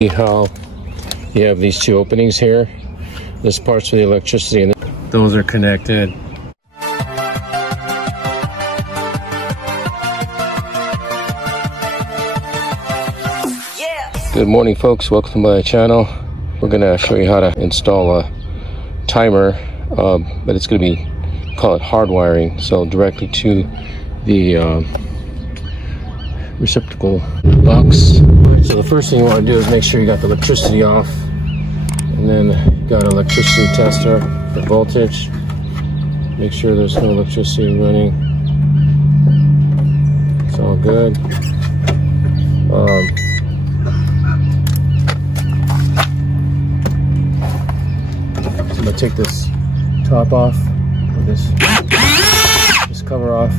See how you have these two openings here? This part's for the electricity and those are connected. Good morning, folks. Welcome to my channel. We're going to show you how to install a timer, but it's going to be, call it hardwiring, so directly to the receptacle box. So the first thing you want to do is make sure you got the electricity off, and then you got an electricity tester for voltage. Make sure there's no electricity running. It's all good. So I'm gonna take this top off, or this cover off.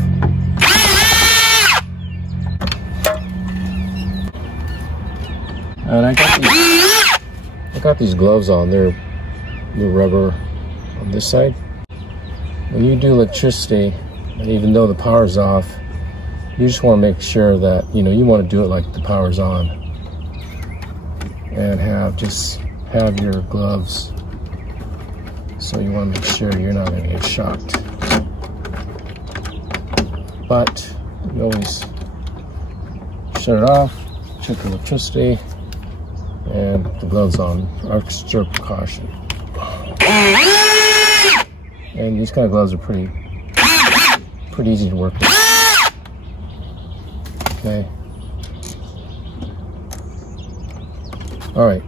And I got these gloves on. They're rubber on this side. When you do electricity, and even though the power's off, you just want to make sure that you want to do it like the power's on, and have your gloves. So you want to make sure you're not going to get shocked. But you always shut it off, check the electricity, and the gloves on, extra precaution. And these kind of gloves are pretty easy to work with. Okay. All right.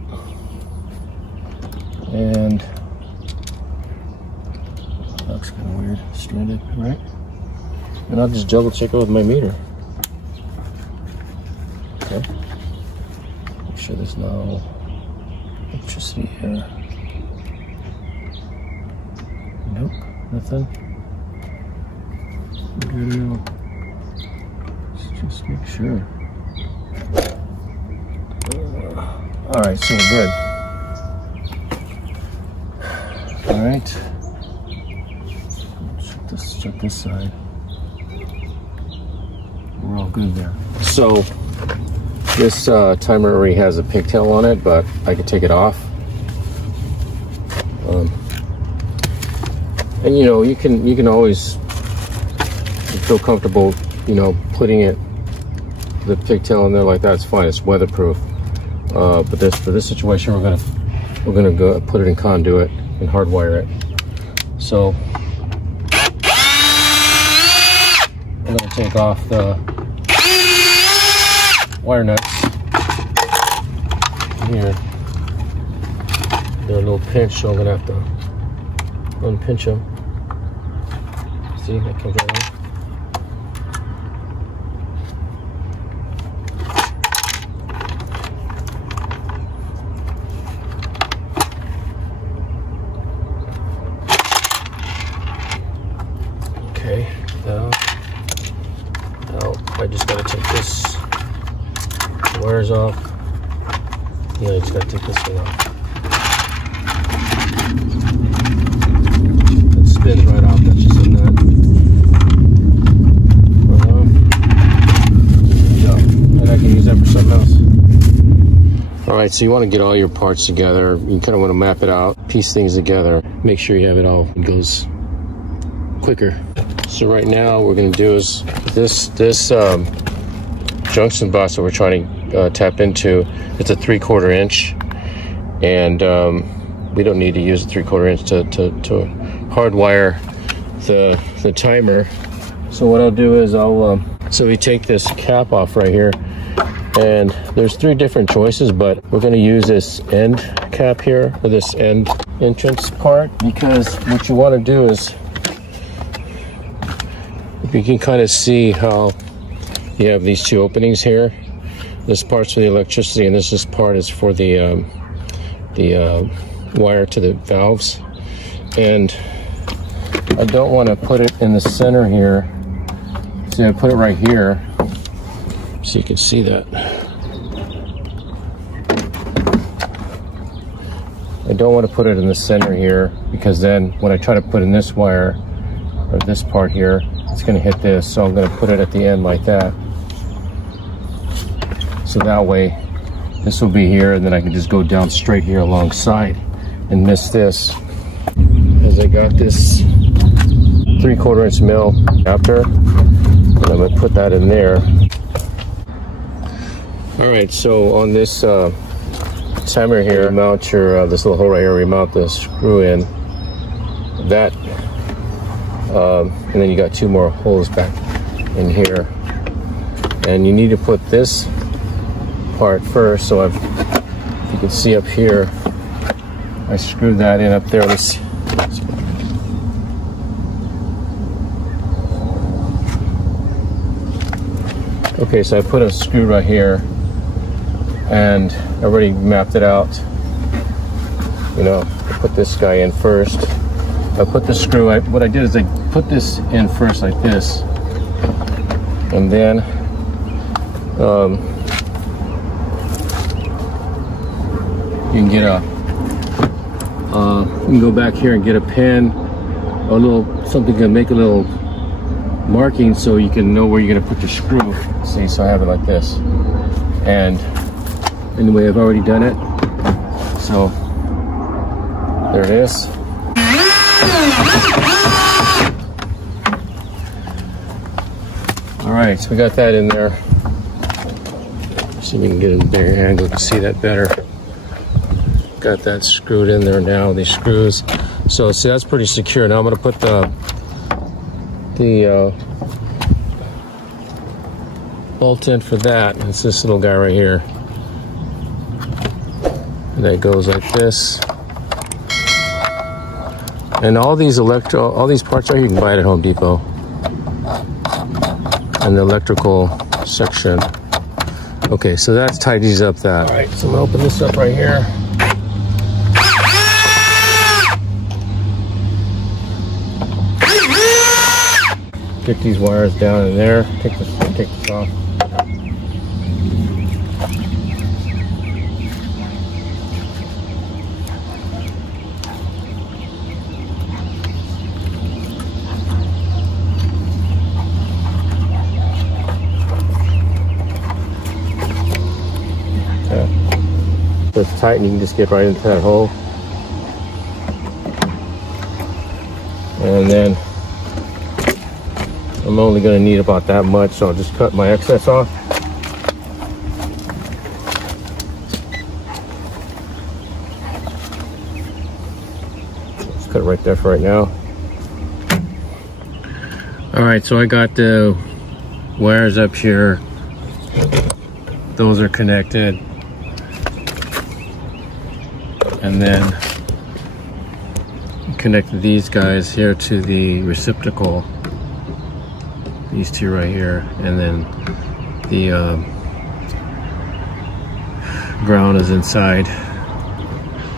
And that looks kind of weird, stranded, right? And I'll just double check it with my meter. Okay. Make sure there's no electricity here. Nope, nothing. Good to know. Let's just make sure. Alright, so we're good. Alright. Check this side. We're all good there. So this timer already has a pigtail on it, but I could take it off. And you can always feel comfortable, putting the pigtail in there like that. It's fine. It's weatherproof. But for this situation, we're gonna go put it in conduit and hardwire it. So I'm gonna take off the wire nuts here. They're a little pinch, so I'm gonna have to unpinch them. See, that comes right off. Okay, now I just gotta take this wires off. Yeah, I just gotta take this one off. It spins right off, that's just in that. Right off. There you go. And I can use that for something else. Alright, so you want to get all your parts together. You kind of want to map it out, piece things together. Make sure you have it all. It goes quicker. So right now what we're going to do is this junction box that we're trying to tap into, it's a 3/4 inch, and we don't need to use a 3/4 inch to hardwire the timer. So what I'll do is so we take this cap off right here, and there's 3 different choices, but we're going to use this end cap here, or this end entrance part, because what you want to do is, you can kind of see how you have these two openings here. This part's for the electricity, and this part is for the wire to the valves. And I don't want to put it in the center here. See, I put it right here, so you can see that. I don't want to put it in the center here, because then when I try to put in this wire, or this part here, it's going to hit this, so I'm going to put it at the end like that. So that way This will be here, and then I can just go down straight here alongside and miss this. As I got this 3/4 inch mill after, and I'm gonna put that in there. All right, so on this timer here, mount your this little hole right here. We mount the screw in that, and then you got 2 more holes back in here, and you need to put this part first. So if you can see up here, I screwed that in up there. Let's see. Okay, so I put a screw right here, and I already mapped it out. You know, I put this guy in first. I put the screw, what I did is I put this in first like this, and then you can get you can go back here and get a pen, a little something to make a little marking so you can know where you're going to put your screw. See, so I have it like this, and anyway, I've already done it, so there it is. All right, so we got that in there. See if we can get a bigger angle to see that better. Got that screwed in there now, these screws. So see, that's pretty secure. Now I'm going to put the bolt in for that. It's this little guy right here, and that goes like this. And all these parts right here, you can buy it at Home Depot. And the electrical section. Okay, so that tidies up that. All right, so I'm gonna open this up right here. Get these wires down in there. Take this off. So it's tight, and you can just get right into that hole. And then I'm only going to need about that much, so I'll just cut my excess off. Let's cut it right there for right now. All right, so I got the wires up here. Those are connected. And then connect these guys here to the receptacle, these 2 right here, and then the ground is inside.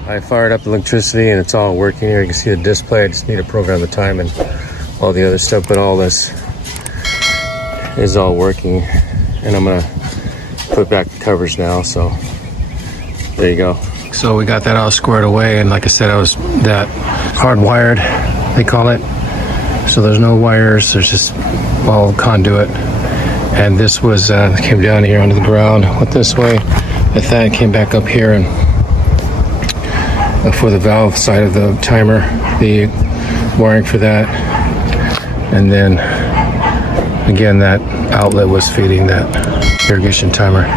I fired up the electricity and it's all working here. You can see the display. I just need to program the time and all the other stuff, but all this is all working, and I'm gonna put back the covers now. So there you go. So we got that all squared away, and like I said, I was that hardwired, they call it. So there's no wires, there's just all conduit. And this was came down here onto the ground, went this way. The fan came back up here, and for the valve side of the timer, the wiring for that. And then again, that outlet was feeding that irrigation timer.